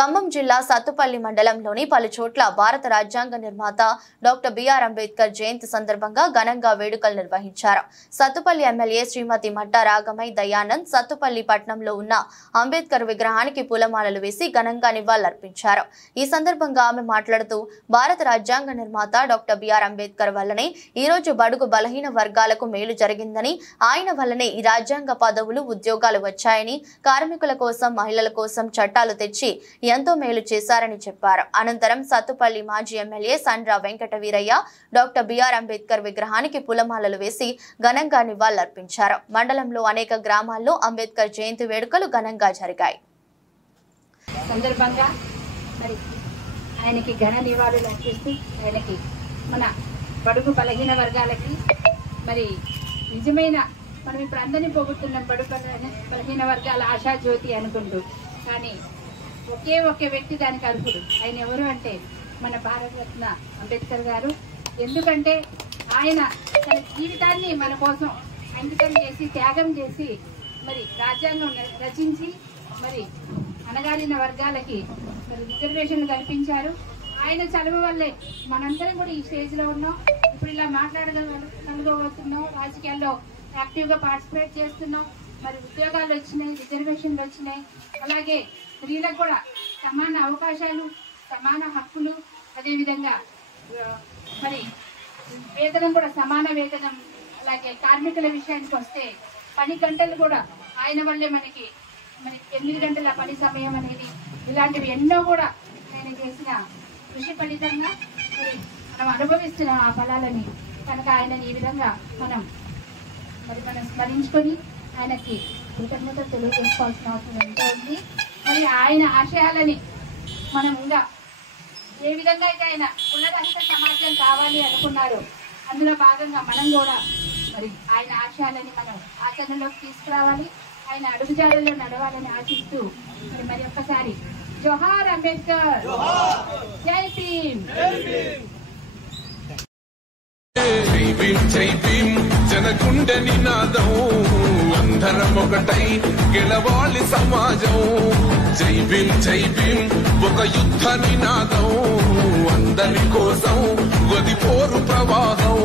ఖమ్మం జిల్లా సత్తుపల్లి మండలంలోని పలు చోట్ల భారత రాజ్యాంగ నిర్మాత డాక్టర్ బిఆర్ అంబేద్కర్ జయంతి సందర్భంగా ఘనంగా వేడుకలు నిర్వహించారు. సత్తుపల్లి ఎమ్మెల్యే శ్రీమతి మట్టా రాగమై దయానంద్ సత్తుపల్లి పట్టణంలో ఉన్న అంబేద్కర్ విగ్రహానికి పూలమాలలు వేసి ఘనంగా నివాళులర్పించారు. ఈ సందర్భంగా ఆమె మాట్లాడుతూ భారత రాజ్యాంగ నిర్మాత డాక్టర్ బిఆర్ అంబేద్కర్ వల్లనే ఈ రోజు బడుగు బలహీన వర్గాలకు మేలు జరిగిందని, ఆయన వల్లనే ఈ రాజ్యాంగ పదవులు ఉద్యోగాలు వచ్చాయని, కార్మికుల కోసం మహిళల కోసం చట్టాలు తెచ్చి ఎంతో మేలు చేశారని చెప్పారు. అనంతరం సత్తుపల్లి మాజీ MLA Sandra Venkata Veeraiah doctor BR Ambedkar విగ్రహానికి పూలమాలలు వేసి ఘనంగా నివాళులర్పించారు. మండలంలో అనేక గ్రామాల్లో అంబేద్కర్ జయంతి వేడుకలు ఘనంగా జరిగాయి. సందర్భంగా మరి ఆయనకి ఘన నివాళులు అర్పిస్తూ ఆయనకి మన బడుగు బలహీన వర్గాలకి మరి నిజమైన మనం ఇప్పుడు అందరినీ పోగొట్టున్నాం బడుగు బలహీన వర్గాల ఆశా జ్యోతి అనుకుంటూ, కానీ ఒకే వ్యక్తి దానికి అర్హుడు. ఆయన ఎవరు అంటే మన భారతరత్న అంబేద్కర్ గారు. ఎందుకంటే ఆయన తన జీవితాన్ని మన కోసం అంకితం చేసి త్యాగం చేసి మరి రాజ్యాంగం రచించి మరి అణగారిన వర్గాలకి మరి రిజర్వేషన్లు కల్పించారు. ఆయన చదువు వల్లే మనందరం కూడా ఈ స్టేజ్లో ఉన్నాం. ఇప్పుడు ఇలా మాట్లాడగలుగుతున్నాం, రాజకీయాల్లో యాక్టివ్గా పార్టిసిపేట్ చేస్తున్నాం. మరి ఉద్యోగాలు వచ్చినాయి, రిజర్వేషన్లు వచ్చినాయి. అలాగే స్త్రీలకు కూడా సమాన అవకాశాలు, సమాన హక్కులు, అదేవిధంగా మరి వేతనం కూడా సమాన వేతనం. అలాగే కార్మికుల విషయానికి వస్తే పని గంటలు కూడా ఆయన వల్లే మనకి 8 గంటల పని సమయం అనేది, ఇలాంటివి ఎన్నో కూడా ఆయన చేసిన కృషి ఫలితంగా మనం అనుభవిస్తున్నాం ఆ ఫలాలని. కనుక ఆయనని ఈ విధంగా మనం స్మరించుకొని ఆయనకి కృతజ్ఞత తెలియజేసుకోవాల్సిన అవసరం ఎంతో ఉంది. మరి ఆయన ఆశయాలని మనం ఇంకా ఏ విధంగా అయితే ఆయన కులరహిత సమాజం కావాలి అనుకున్నారో అందులో భాగంగా మనం కూడా మరి ఆయన ఆశయాలని మనం ఆచరణలోకి తీసుకురావాలి, ఆయన అడుగుజాడల్లో నడవాలని ఆశిస్తూ మరి ఒక్కసారి జోహార్ అంబేద్కర్, జై భీమ్. జై భీమ్ జనకుండ నినాదం, అందరం ఒకటై గెలవాలి సమాజం. జై భీమ్ ఒక యుద్ధ నినాదం, అందరి కోసం గది పోరు ప్రవాహం.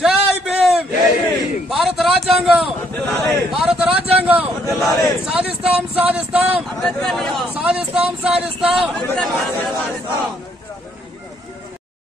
జై భీమ్. భారత రాజ్యాంగం సాధిస్తాం.